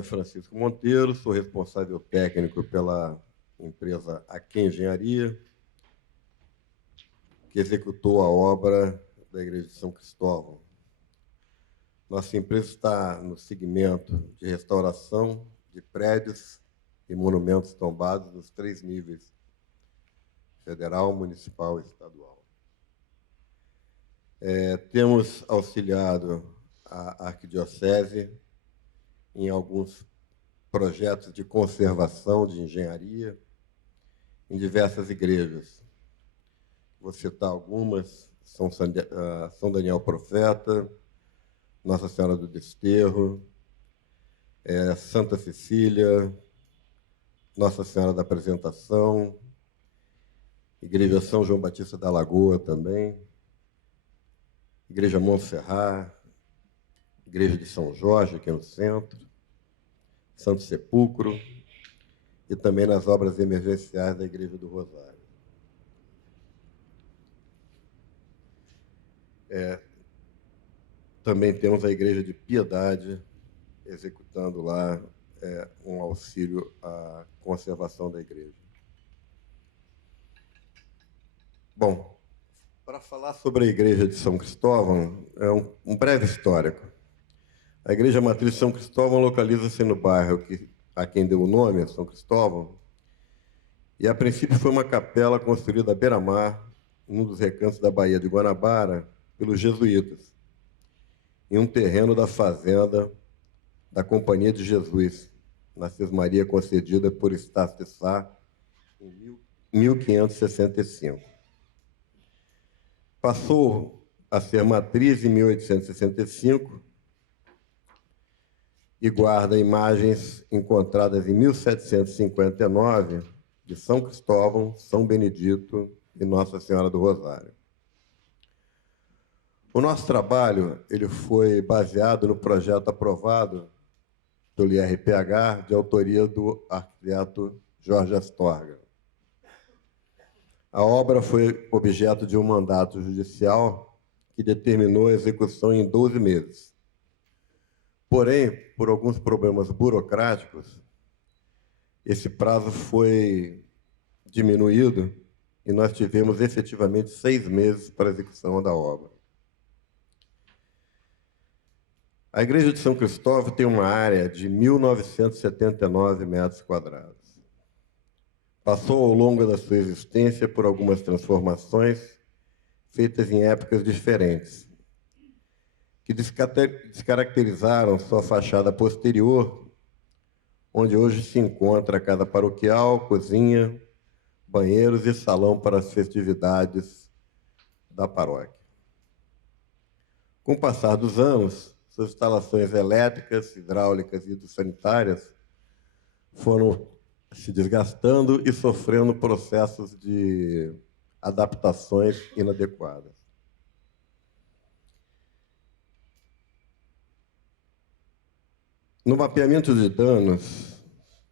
nome é Francisco Monteiro, sou responsável técnico pela empresa Aqui Engenharia, que executou a obra da Igreja de São Cristóvão. Nossa empresa está no segmento de restauração de prédios e monumentos tombados nos 3 níveis, federal, municipal e estadual. Temos auxiliado a Arquidiocese em alguns projetos de conservação de engenharia em diversas igrejas. Vou citar algumas: São Daniel Profeta, Nossa Senhora do Desterro, Santa Cecília, Nossa Senhora da Apresentação, Igreja São João Batista da Lagoa também, Igreja Montserrat, Igreja de São Jorge, aqui no centro, Santo Sepulcro, e também nas obras emergenciais da Igreja do Rosário. Também temos a Igreja de Piedade, executando lá um auxílio à conservação da igreja. Bom, para falar sobre a Igreja de São Cristóvão, é um breve histórico. A Igreja Matriz de São Cristóvão localiza-se no bairro a quem deu o nome, São Cristóvão, e, a princípio, foi uma capela construída à beira-mar, em um dos recantos da Baía de Guanabara, pelos jesuítas, em um terreno da fazenda da Companhia de Jesus, na Cismaria concedida por Estácio de Sá, em 1565. Passou a ser matriz em 1865 e guarda imagens encontradas em 1759 de São Cristóvão, São Benedito e Nossa Senhora do Rosário. O nosso trabalho ele foi baseado no projeto aprovado pelo IRPH, de autoria do arquiteto Jorge Astorga. A obra foi objeto de um mandato judicial que determinou a execução em 12 meses. Porém, por alguns problemas burocráticos, esse prazo foi diminuído e nós tivemos efetivamente 6 meses para a execução da obra. A Igreja de São Cristóvão tem uma área de 1.979 metros quadrados. Passou ao longo da sua existência por algumas transformações feitas em épocas diferentes, que descaracterizaram sua fachada posterior, onde hoje se encontra a casa paroquial, cozinha, banheiros e salão para as festividades da paróquia. Com o passar dos anos, suas instalações elétricas, hidráulicas e hidrossanitárias foram se desgastando e sofrendo processos de adaptações inadequadas. No mapeamento de danos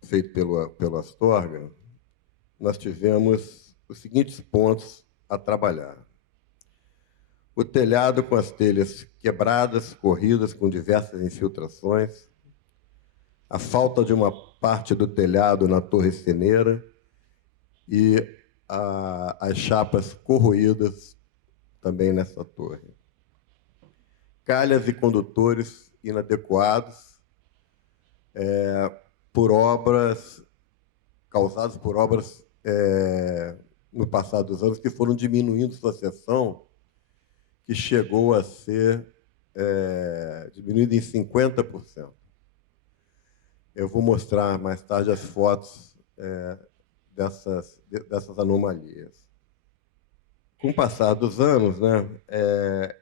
feito pelo Astorga, nós tivemos os seguintes pontos a trabalhar: o telhado com as telhas quebradas, corridas com diversas infiltrações, a falta de uma parte do telhado na torre ceneira e as chapas corroídas também nessa torre. Calhas e condutores inadequados causados por obras no passar dos anos que foram diminuindo sua seção, que chegou a ser diminuída em 50%. Eu vou mostrar mais tarde as fotos dessas anomalias. Com o passar dos anos, né,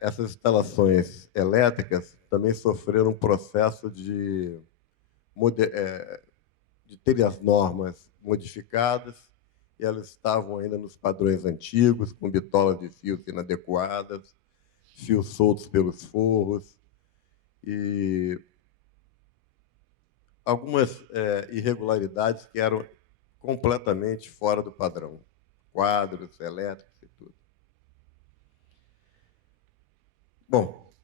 essas instalações elétricas também sofreram um processo de terem as normas modificadas, e elas estavam ainda nos padrões antigos, com bitolas de fios inadequadas, fios soltos pelos forros, e algumas irregularidades que eram completamente fora do padrão, quadros elétricos e tudo. Bom,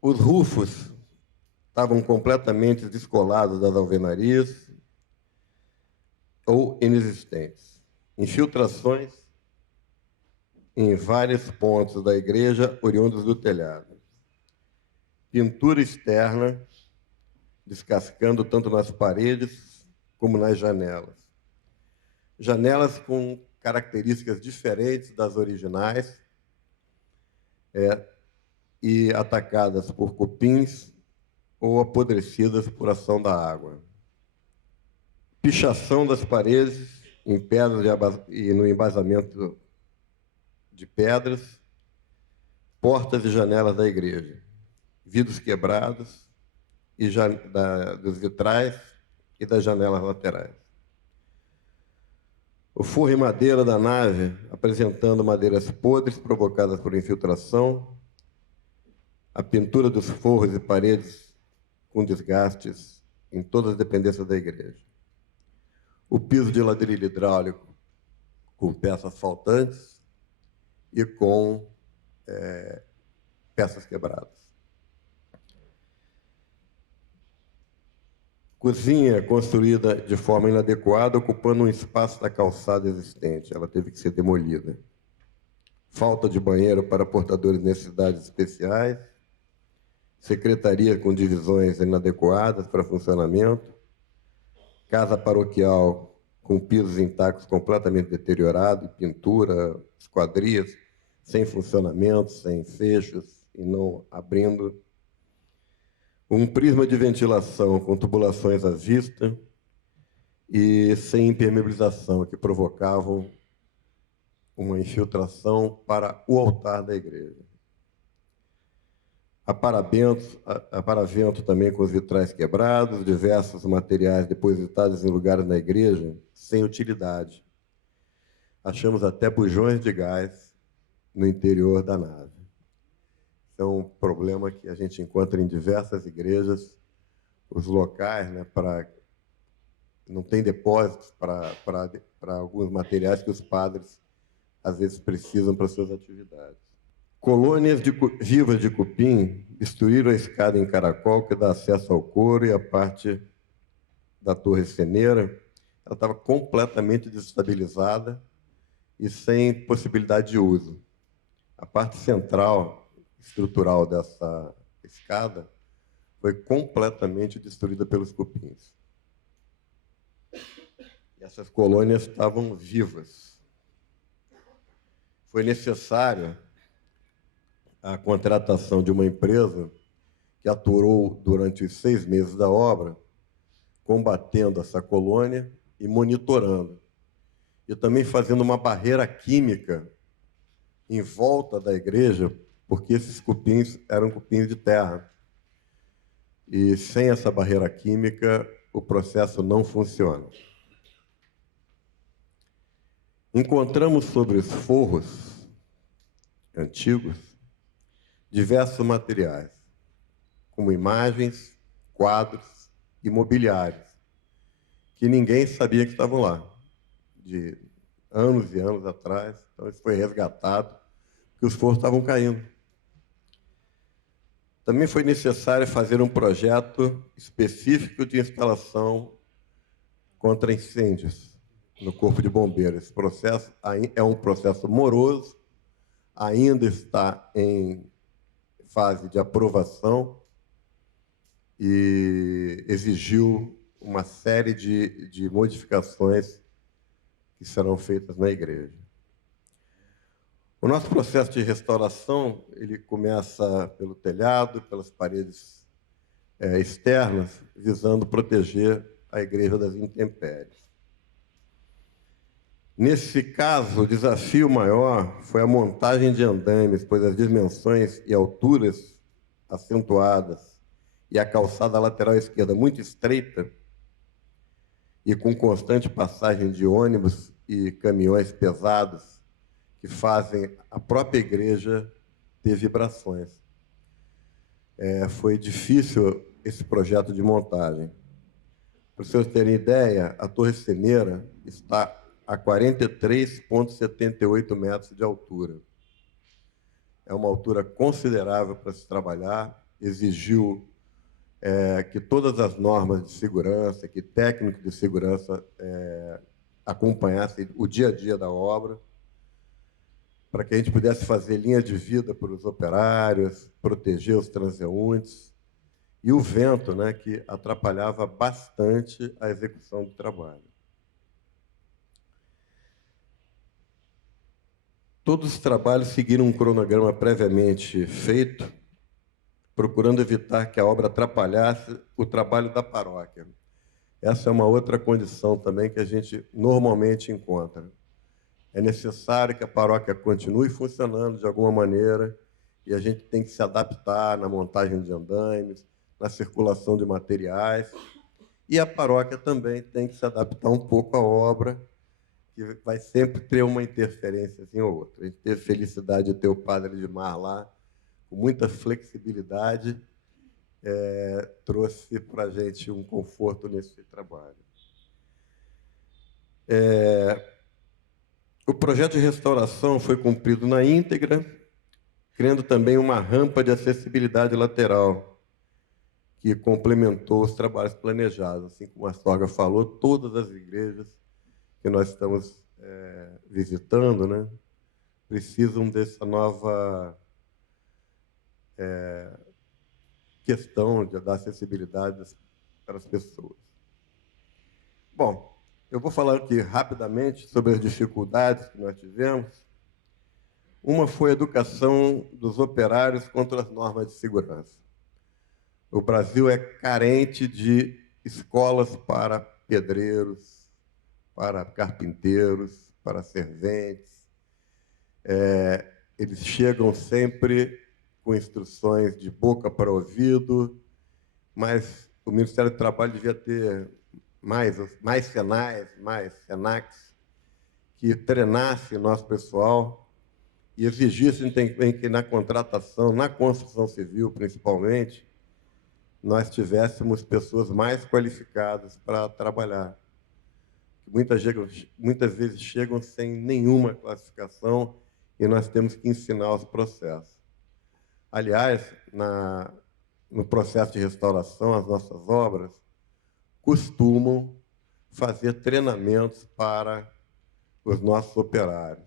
os rufos estavam completamente descolados das alvenarias ou inexistentes. Infiltrações em vários pontos da igreja, oriundos do telhado. Pintura externa, descascando tanto nas paredes como nas janelas. Janelas com características diferentes das originais, e atacadas por cupins ou apodrecidas por ação da água. Pichação das paredes em pedras e no embasamento de pedras, portas e janelas da igreja, vidros quebrados e dos vitrais e das janelas laterais. O forro e madeira da nave, apresentando madeiras podres provocadas por infiltração, a pintura dos forros e paredes com desgastes em todas as dependências da igreja. O piso de ladrilho hidráulico com peças faltantes e com peças quebradas. Cozinha construída de forma inadequada, ocupando um espaço da calçada existente. Ela teve que ser demolida. Falta de banheiro para portadores de necessidades especiais. Secretaria com divisões inadequadas para funcionamento. Casa paroquial com pisos intactos completamente deteriorados, pintura, esquadrias sem funcionamento, sem fechos e não abrindo. Um prisma de ventilação com tubulações à vista e sem impermeabilização, que provocavam uma infiltração para o altar da igreja. Aparavento também com os vitrais quebrados, diversos materiais depositados em lugares na igreja sem utilidade. Achamos até bujões de gás no interior da nave. É um problema que a gente encontra em diversas igrejas, os locais, né, não tem depósitos para alguns materiais que os padres, às vezes, precisam para suas atividades. Colônias vivas de cupim destruíram a escada em caracol que dá acesso ao coro e a parte da torre ceneira. Ela estava completamente desestabilizada e sem possibilidade de uso. A parte central estrutural dessa escada foi completamente destruída pelos cupins. E essas colônias estavam vivas. Foi necessária a contratação de uma empresa que atuou durante os 6 meses da obra, combatendo essa colônia e monitorando. E também fazendo uma barreira química em volta da igreja, porque esses cupins eram cupins de terra. E sem essa barreira química, o processo não funciona. Encontramos sobre os forros antigos diversos materiais, como imagens, quadros e mobiliários, que ninguém sabia que estavam lá, de anos e anos atrás. Então, isso foi resgatado, porque os forros estavam caindo. Também foi necessário fazer um projeto específico de instalação contra incêndios no Corpo de Bombeiros. Esse processo é um processo moroso, ainda está em fase de aprovação e exigiu uma série de modificações que serão feitas na igreja. O nosso processo de restauração, ele começa pelo telhado, pelas paredes externas, visando proteger a igreja das intempéries. Nesse caso, o desafio maior foi a montagem de andames, pois as dimensões e alturas acentuadas e a calçada lateral esquerda muito estreita e com constante passagem de ônibus e caminhões pesados que fazem a própria igreja ter vibrações. Foi difícil esse projeto de montagem. Para vocês terem ideia, a torre ceneira está a 43,78 metros de altura. É uma altura considerável para se trabalhar, exigiu que todas as normas de segurança, que técnicos de segurança acompanhassem o dia a dia da obra, para que a gente pudesse fazer linha de vida para os operários, proteger os transeuntes, e o vento, né, que atrapalhava bastante a execução do trabalho. Todos os trabalhos seguiram um cronograma previamente feito, procurando evitar que a obra atrapalhasse o trabalho da paróquia. Essa é uma outra condição também que a gente normalmente encontra. É necessário que a paróquia continue funcionando de alguma maneira e a gente tem que se adaptar na montagem de andaimes, na circulação de materiais, e a paróquia também tem que se adaptar um pouco à obra, que vai sempre ter uma interferência assim ou outra. A gente teve felicidade de ter o padre Edmar lá, com muita flexibilidade, trouxe para a gente um conforto nesse trabalho. O projeto de restauração foi cumprido na íntegra, criando também uma rampa de acessibilidade lateral, que complementou os trabalhos planejados. Assim como a Sorga falou, todas as igrejas que nós estamos visitando, né, precisam dessa nova questão da acessibilidade para as pessoas. Bom, eu vou falar aqui rapidamente sobre as dificuldades que nós tivemos. Uma foi a educação dos operários contra as normas de segurança. O Brasil é carente de escolas para pedreiros, para carpinteiros, para serventes. Eles chegam sempre com instruções de boca para ouvido, mas o Ministério do Trabalho devia ter mais SENAIs, mais SENACs, que treinasse o nosso pessoal e exigissem também que na contratação, na construção civil, principalmente, nós tivéssemos pessoas mais qualificadas para trabalhar. Muitas vezes chegam sem nenhuma classificação e nós temos que ensinar os processos. Aliás, no processo de restauração, as nossas obras costumam fazer treinamentos para os nossos operários.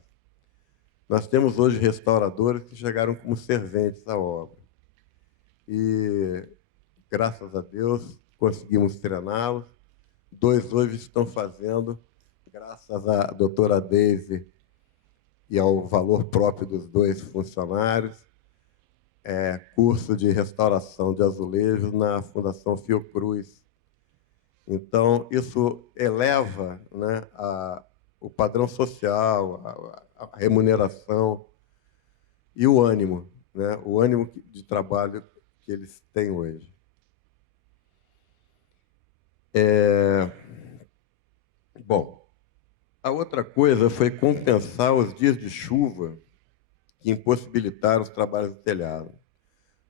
Nós temos hoje restauradores que chegaram como serventes à obra. E, graças a Deus, conseguimos treiná-los. 2 hoje estão fazendo, graças à doutora Deise e ao valor próprio dos 2 funcionários, curso de restauração de azulejos na Fundação Fiocruz. Então, isso eleva, né, o padrão social, a remuneração e o ânimo, né, o ânimo de trabalho que eles têm hoje. Bom, a outra coisa foi compensar os dias de chuva que impossibilitaram os trabalhos do telhado.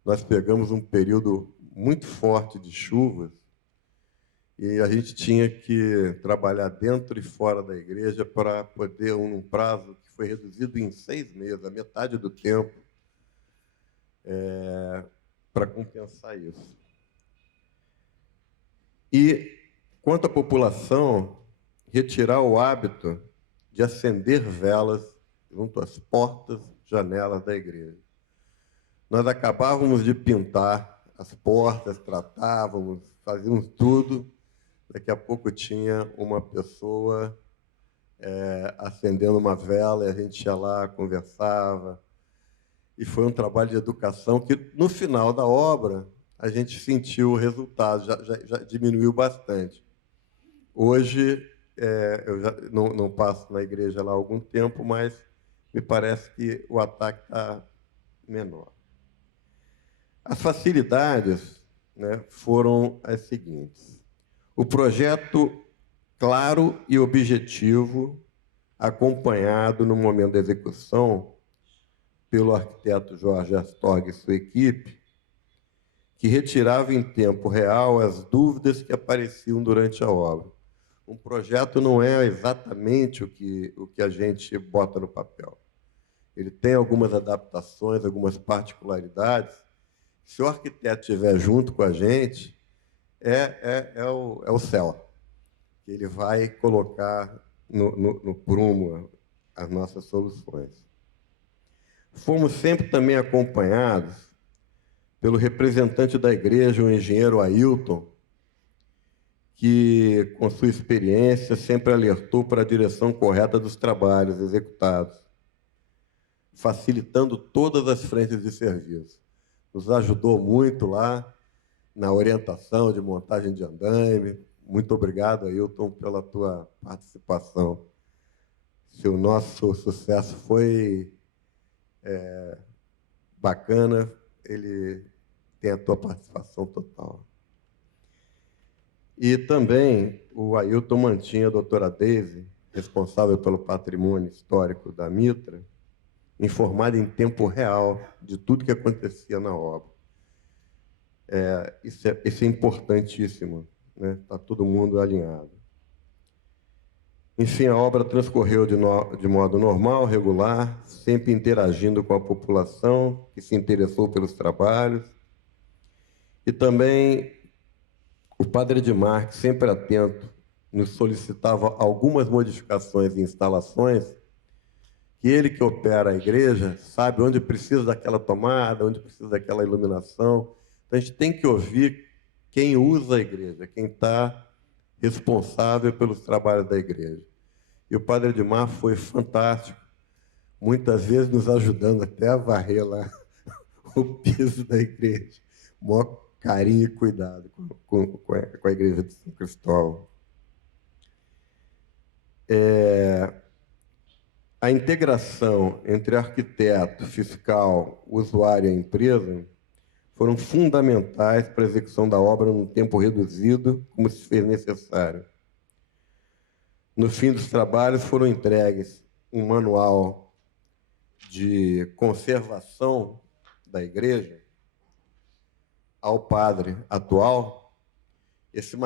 Nós pegamos um período muito forte de chuvas e a gente tinha que trabalhar dentro e fora da igreja para poder, num prazo que foi reduzido em 6 meses, a metade do tempo, para compensar isso. E, quanto à população, retirar o hábito de acender velas junto às portas, janelas da igreja. Nós acabávamos de pintar as portas, tratávamos, fazíamos tudo. Daqui a pouco tinha uma pessoa acendendo uma vela e a gente ia lá, conversava. E foi um trabalho de educação que, no final da obra, a gente sentiu o resultado, já diminuiu bastante. Hoje, eu já não passo na igreja lá há algum tempo, mas me parece que o ataque está menor. As facilidades, né, foram as seguintes. O projeto claro e objetivo, acompanhado no momento da execução pelo arquiteto Jorge Astorga e sua equipe, que retirava em tempo real as dúvidas que apareciam durante a obra. Um projeto não é exatamente o que a gente bota no papel. Ele tem algumas adaptações, algumas particularidades. Se o arquiteto estiver junto com a gente, é o céu, que ele vai colocar no prumo as nossas soluções. Fomos sempre também acompanhados pelo representante da igreja, o engenheiro Ailton, que, com sua experiência, sempre alertou para a direção correta dos trabalhos executados, facilitando todas as frentes de serviço. Nos ajudou muito lá na orientação de montagem de andaime. Muito obrigado, Ailton, pela tua participação. Se o nosso sucesso foi bacana, ele tem a tua participação total. E também o Ailton mantinha a doutora Deise, responsável pelo patrimônio histórico da Mitra, informada em tempo real de tudo que acontecia na obra. Isso é importantíssimo, né? Está todo mundo alinhado. Enfim, a obra transcorreu de modo normal, regular, sempre interagindo com a população que se interessou pelos trabalhos. E também o padre Edmar, que sempre atento, nos solicitava algumas modificações em instalações, que ele que opera a igreja sabe onde precisa daquela tomada, onde precisa daquela iluminação. Então, a gente tem que ouvir quem usa a igreja, quem está responsável pelos trabalhos da igreja. E o padre Edmar foi fantástico, muitas vezes nos ajudando até a varrer lá o piso da igreja. Maior carinho e cuidado com a igreja de São Cristóvão. A integração entre arquiteto, fiscal, usuário e empresa foram fundamentais para a execução da obra num tempo reduzido, como se fez necessário. No fim dos trabalhos, foram entregues um manual de conservação da igreja ao padre atual. Esse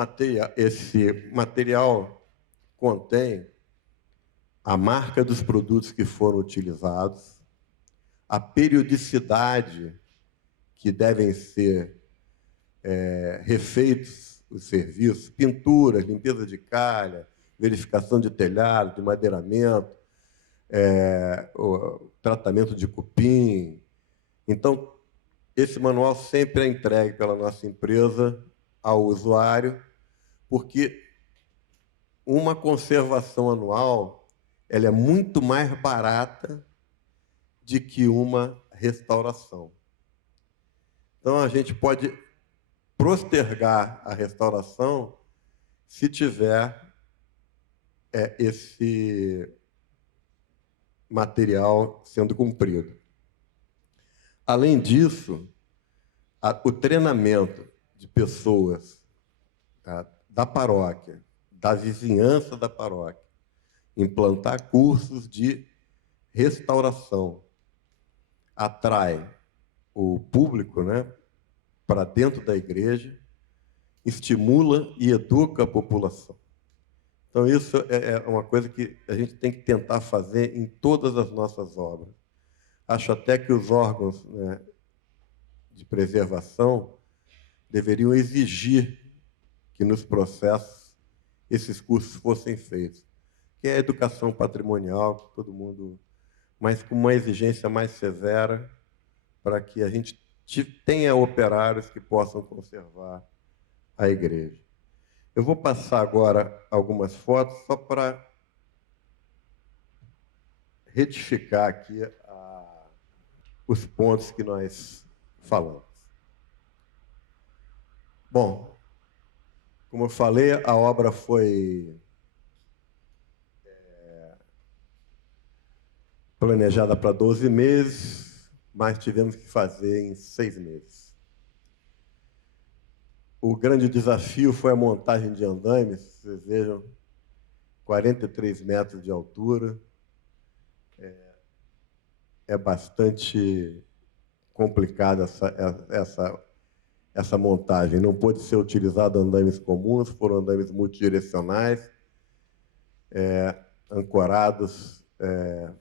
material contém a marca dos produtos que foram utilizados, a periodicidade que devem ser refeitos os serviços, pinturas, limpeza de calha, verificação de telhado, de madeiramento, o tratamento de cupim. Então, esse manual sempre é entregue pela nossa empresa ao usuário, porque uma conservação anual ela é muito mais barata do que uma restauração. Então, a gente pode postergar a restauração se tiver esse material sendo cumprido. Além disso, o treinamento de pessoas da paróquia, da vizinhança da paróquia, implantar cursos de restauração, atrai o público, né, para dentro da igreja, estimula e educa a população. Então, isso é uma coisa que a gente tem que tentar fazer em todas as nossas obras. Acho até que os órgãos, né, de preservação deveriam exigir que nos processos esses cursos fossem feitos, que é a educação patrimonial, que todo mundo, mas com uma exigência mais severa, para que a gente tenha operários que possam conservar a igreja. Eu vou passar agora algumas fotos só para retificar aqui os pontos que nós falamos. Bom, como eu falei, a obra foi planejada para 12 meses, mas tivemos que fazer em 6 meses. O grande desafio foi a montagem de andaimes, vocês vejam, 43 metros de altura. É bastante complicada essa montagem. Não pôde ser utilizado andaimes comuns, foram andaimes multidirecionais, ancorados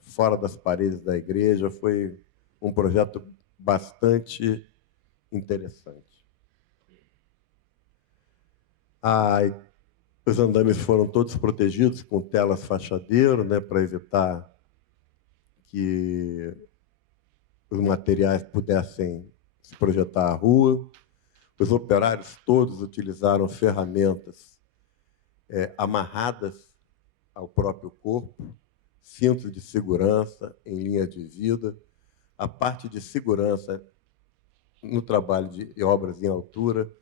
fora das paredes da igreja. Foi um projeto bastante interessante. Os andames foram todos protegidos com telas fachadeiro, né, para evitar que os materiais pudessem se projetar à rua. Os operários todos utilizaram ferramentas amarradas ao próprio corpo, cintos de segurança em linha de vida. A parte de segurança no trabalho de obras em altura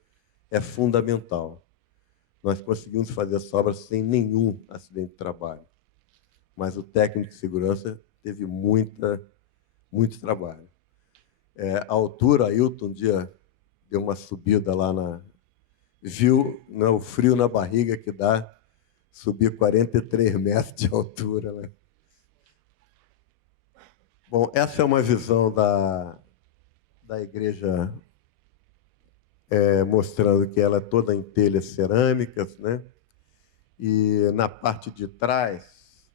é fundamental. Nós conseguimos fazer essa obra sem nenhum acidente de trabalho, mas o técnico de segurança teve muito trabalho. A altura, Ailton um dia deu uma subida lá viu, né, o frio na barriga que dá subir 43 metros de altura. Né? Bom, essa é uma visão da igreja mostrando que ela é toda em telhas cerâmicas, né? E na parte de trás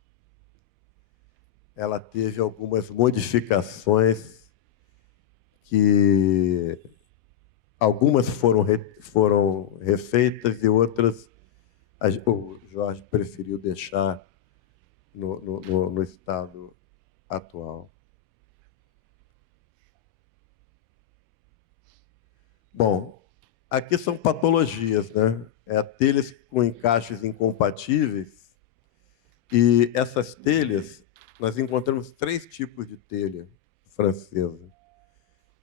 ela teve algumas modificações que algumas foram refeitas e outras o Jorge preferiu deixar no estado atual. Bom, aqui são patologias, né? Telhas com encaixes incompatíveis, e essas telhas, nós encontramos 3 tipos de telha francesa.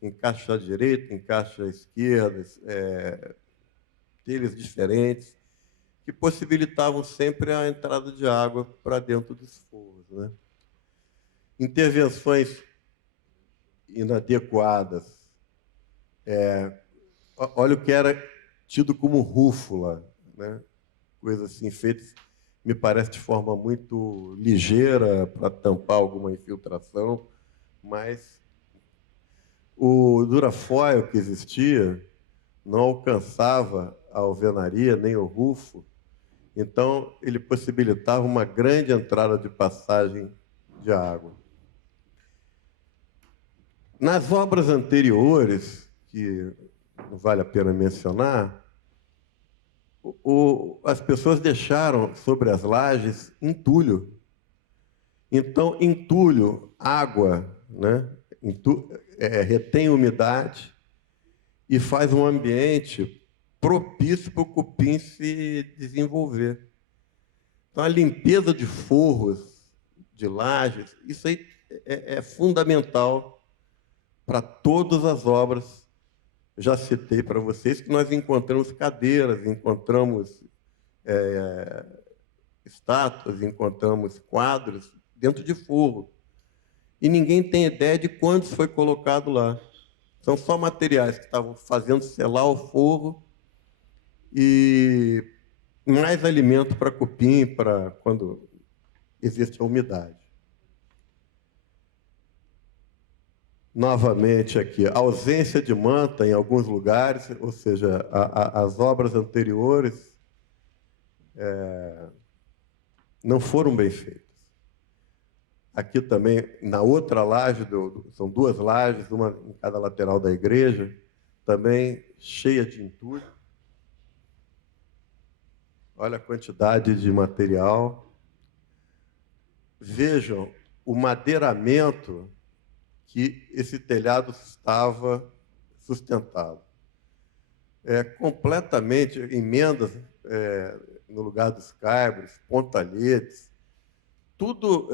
Encaixe à direita, encaixe à esquerda, telhas diferentes, que possibilitavam sempre a entrada de água para dentro dos forros. Né? Intervenções inadequadas. Olha o que era tido como rúfula, né? Coisas assim feitas, me parece, de forma muito ligeira para tampar alguma infiltração, mas o durafoil que existia não alcançava a alvenaria nem o rufo, então ele possibilitava uma grande entrada de passagem de água. Nas obras anteriores, que não vale a pena mencionar, as pessoas deixaram sobre as lajes entulho. Então, entulho, água, né? Retém umidade e faz um ambiente propício para o cupim se desenvolver. Então, a limpeza de forros, de lajes, isso aí é fundamental para todas as obras. Já citei para vocês que nós encontramos cadeiras, encontramos estátuas, encontramos quadros dentro de forro. E ninguém tem ideia de quantos foi colocado lá. São só materiais que estavam fazendo selar o forro e mais alimento para cupim, para quando existe a umidade. Novamente aqui, ausência de manta em alguns lugares, ou seja, as obras anteriores não foram bem feitas. Aqui também, na outra laje, são 2 lajes, uma em cada lateral da igreja, também cheia de entulho. Olha a quantidade de material. Vejam o madeiramento que esse telhado estava sustentado. Completamente emendas no lugar dos caibros, pontalhetes, tudo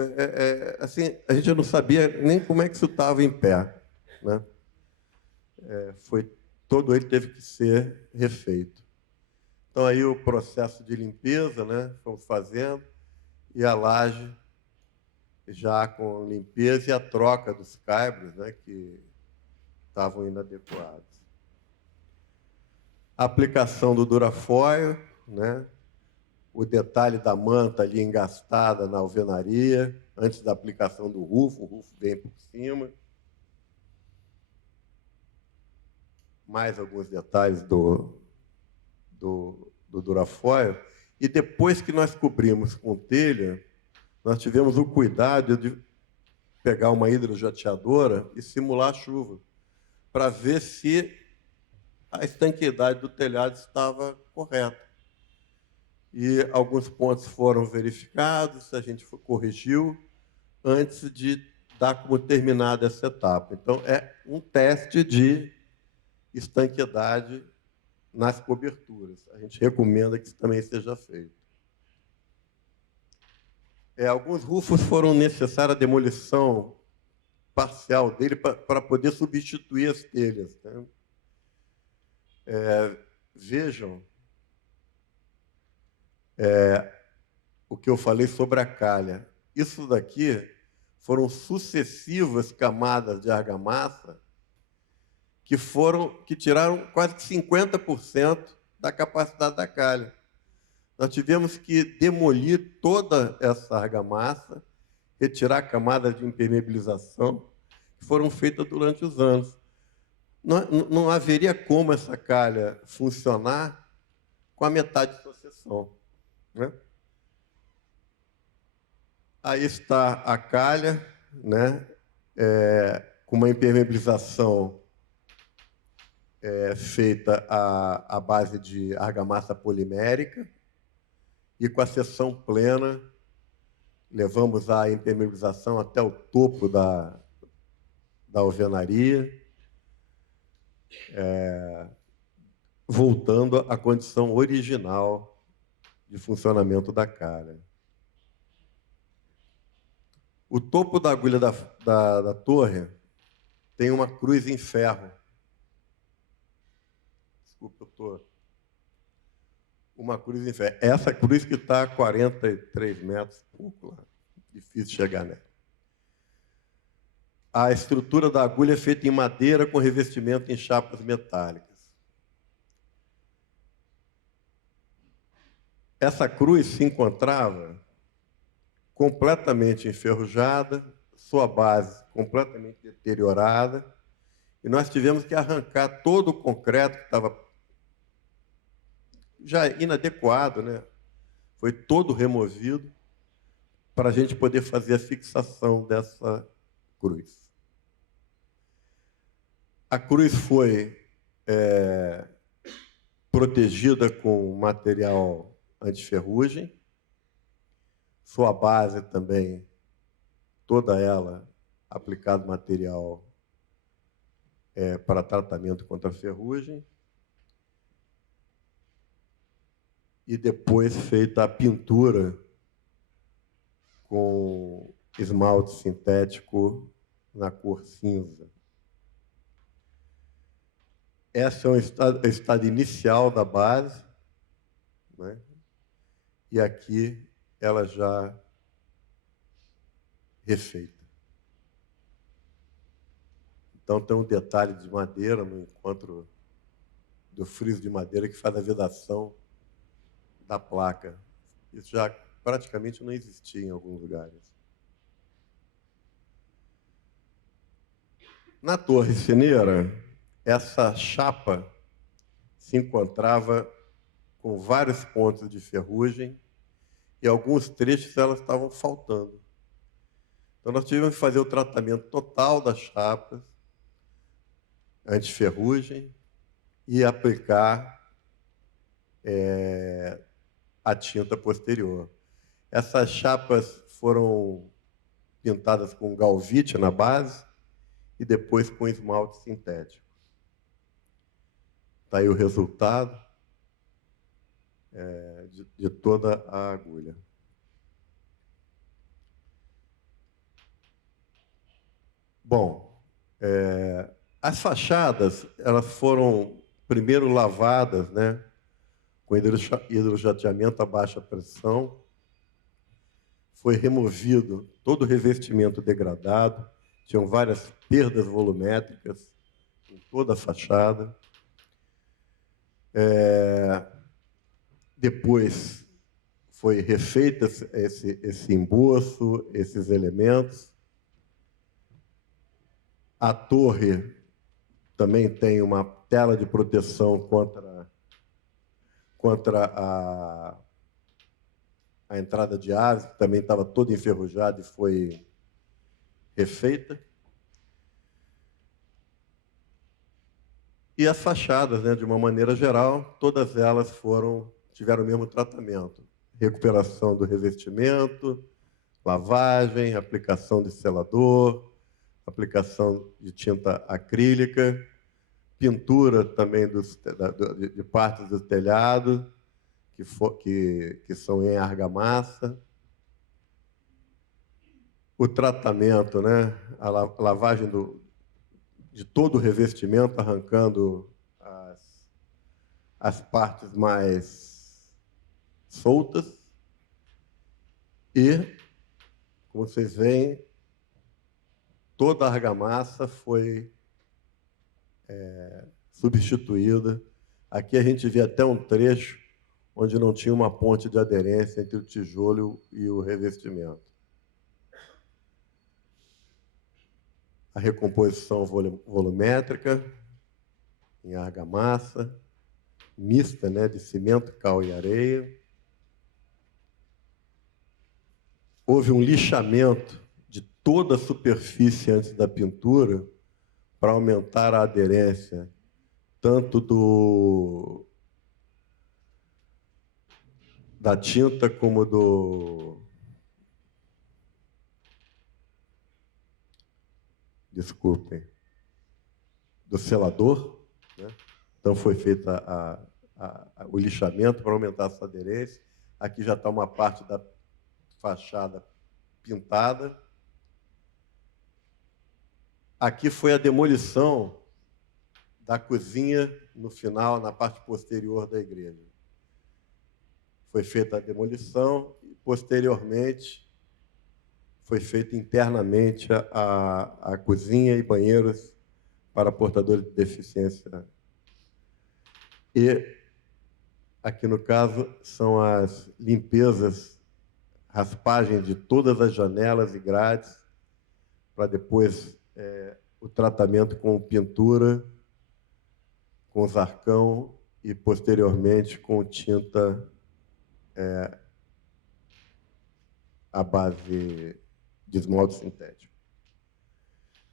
assim, a gente não sabia nem como é que isso estava em pé, né? Todo ele teve que ser refeito. Então aí o processo de limpeza, né? Fomos fazendo, e a laje já com limpeza e a troca dos caibros, né? Que estavam inadequados. A aplicação do durafoil, né? O detalhe da manta ali engastada na alvenaria, antes da aplicação do rufo, o rufo vem por cima. Mais alguns detalhes do durafoil. E depois que nós cobrimos com telha, nós tivemos o cuidado de pegar uma hidrojateadora e simular a chuva, para ver se a estanqueidade do telhado estava correta. E alguns pontos foram verificados, a gente corrigiu antes de dar como terminada essa etapa. Então, é um teste de estanqueidade nas coberturas. A gente recomenda que isso também seja feito. Alguns rufos foram necessária a demolição parcial dele para poder substituir as telhas, né? Vejam o que eu falei sobre a calha. Isso daqui foram sucessivas camadas de argamassa que tiraram quase 50% da capacidade da calha. Nós tivemos que demolir toda essa argamassa, retirar camadas de impermeabilização que foram feitas durante os anos. Não haveria como essa calha funcionar com a metade de sua seção, né? Aí está a calha, né? Com uma impermeabilização feita à base de argamassa polimérica e com a seção plena, levamos a impermeabilização até o topo da alvenaria, voltando à condição original de funcionamento da calha. O topo da agulha da torre tem uma cruz em ferro. Desculpa, eu estou... Uma cruz em ferro. Essa cruz que está a 43 metros, pouco lá. Difícil chegar nela. A estrutura da agulha é feita em madeira com revestimento em chapas metálicas. Essa cruz se encontrava completamente enferrujada, sua base completamente deteriorada, e nós tivemos que arrancar todo o concreto que estava já inadequado, né? Foi todo removido para a gente poder fazer a fixação dessa cruz. A cruz foi protegida com material antiferrugem, sua base também, toda ela, aplicado material para tratamento contra a ferrugem, e depois feita a pintura com esmalte sintético na cor cinza. Esse é o estado inicial da base, né? E aqui ela já refeita. Então tem um detalhe de madeira no encontro do friso de madeira que faz a vedação da placa. Isso já praticamente não existia em alguns lugares. Na torre ceneira, essa chapa se encontrava com vários pontos de ferrugem e alguns trechos elas estavam faltando. Então nós tivemos que fazer o tratamento total das chapas anti-ferrugem e aplicar a tinta posterior. Essas chapas foram pintadas com galvite na base e depois com esmalte sintético. Está aí o resultado de toda a agulha. Bom, as fachadas elas foram primeiro lavadas, né, com hidrojateamento a baixa pressão. Foi removido todo o revestimento degradado, tinham várias perdas volumétricas em toda a fachada. Depois foi refeito esse emboço, esses elementos. A torre também tem uma tela de proteção contra a entrada de aves, que também estava toda enferrujada e foi refeita. E as fachadas, né, de uma maneira geral, todas elas foram tiveram o mesmo tratamento. Recuperação do revestimento, lavagem, aplicação de selador, aplicação de tinta acrílica, pintura também de partes do telhado, que são em argamassa. O tratamento, né? A lavagem de todo o revestimento, arrancando as partes mais soltas. E, como vocês veem, toda a argamassa foi substituída. Aqui a gente vê até um trecho onde não tinha uma ponte de aderência entre o tijolo e o revestimento. A recomposição volumétrica em argamassa, mista, né, de cimento, cal e areia. Houve um lixamento de toda a superfície antes da pintura para aumentar a aderência, tanto da tinta como do selador, né? Então foi feito o lixamento para aumentar essa aderência. Aqui já está uma parte da fachada pintada. Aqui foi a demolição da cozinha no final, na parte posterior da igreja. Foi feita a demolição e, posteriormente, foi feita internamente a cozinha e banheiros para portadores de deficiência. E, aqui no caso, são as limpezas, raspagens de todas as janelas e grades, para depois o tratamento com pintura, com zarcão e, posteriormente, com tinta à base de esmalte sintético.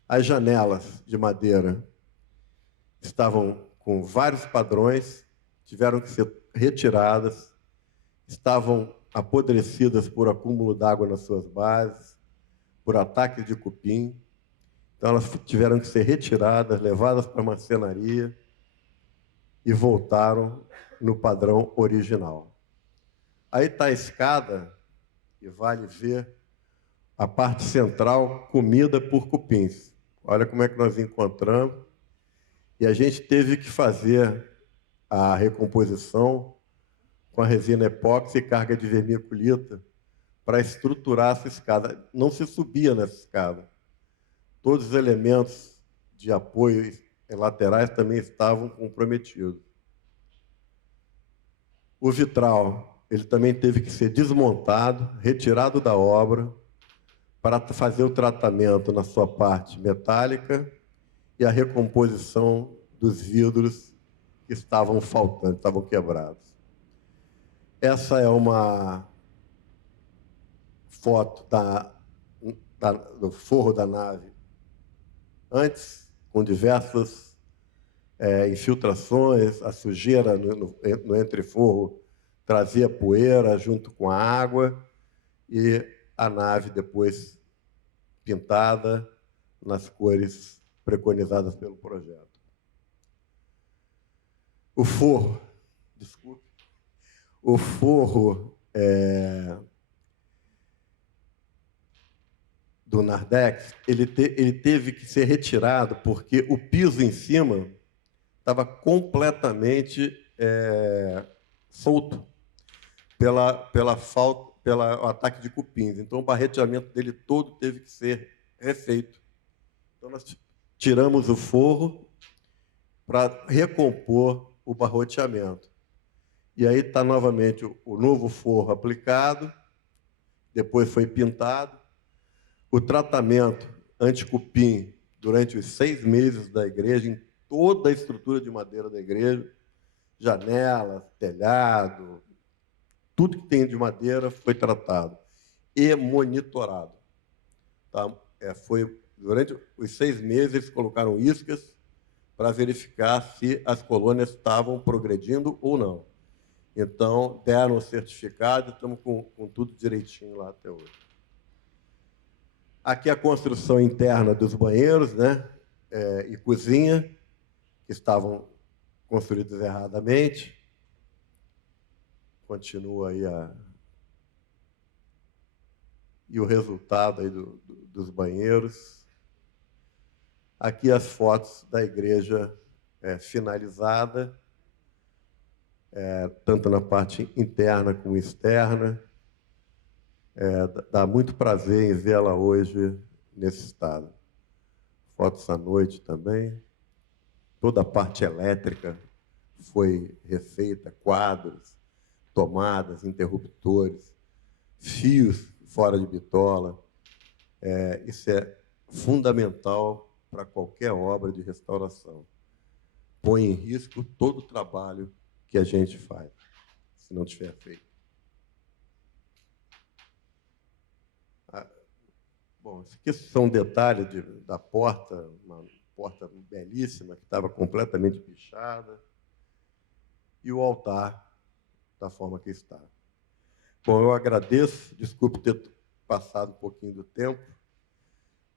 As janelas de madeira estavam com vários padrões, tiveram que ser retiradas, estavam apodrecidas por acúmulo d'água nas suas bases, por ataques de cupim. Então, elas tiveram que ser retiradas, levadas para a marcenaria e voltaram no padrão original. Aí está a escada, e vale ver a parte central comida por cupins. Olha como é que nós encontramos. E a gente teve que fazer a recomposição com a resina epóxi e carga de vermiculita para estruturar essa escada. Não se subia nessa escada. Todos os elementos de apoio laterais também estavam comprometidos. O vitral, ele também teve que ser desmontado, retirado da obra, para fazer o tratamento na sua parte metálica e a recomposição dos vidros que estavam faltando, estavam quebrados. Essa é uma foto do forro da nave antes, com diversas infiltrações, a sujeira no entreforro trazia poeira junto com a água, e a nave depois pintada nas cores preconizadas pelo projeto. O forro, desculpe, o forro do Nardex, ele teve que ser retirado porque o piso em cima estava completamente solto pelo ataque de cupins. Então, o barreteamento dele todo teve que ser refeito. Então, nós tiramos o forro para recompor o barroteamento. E aí está novamente o novo forro aplicado, depois foi pintado. O tratamento anticupim durante os 6 meses da igreja, em toda a estrutura de madeira da igreja, janelas, telhado, tudo que tem de madeira foi tratado e monitorado. Tá? Durante os 6 meses, eles colocaram iscas para verificar se as colônias estavam progredindo ou não. Então, deram o certificado e estamos com tudo direitinho lá até hoje. Aqui a construção interna dos banheiros, né? E cozinha, que estavam construídos erradamente. Continua aí e o resultado aí dos banheiros. Aqui as fotos da igreja finalizada, tanto na parte interna como externa. Dá muito prazer em vê-la hoje nesse estado. Fotos à noite também. Toda a parte elétrica foi refeita, quadros, tomadas, interruptores, fios fora de bitola. Isso é fundamental para qualquer obra de restauração. Põe em risco todo o trabalho que a gente faz, se não tiver feito. Bom, isso aqui são detalhes da porta, uma porta belíssima, que estava completamente pichada, e o altar da forma que está. Bom, eu agradeço, desculpe ter passado um pouquinho do tempo,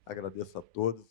agradeço a todos.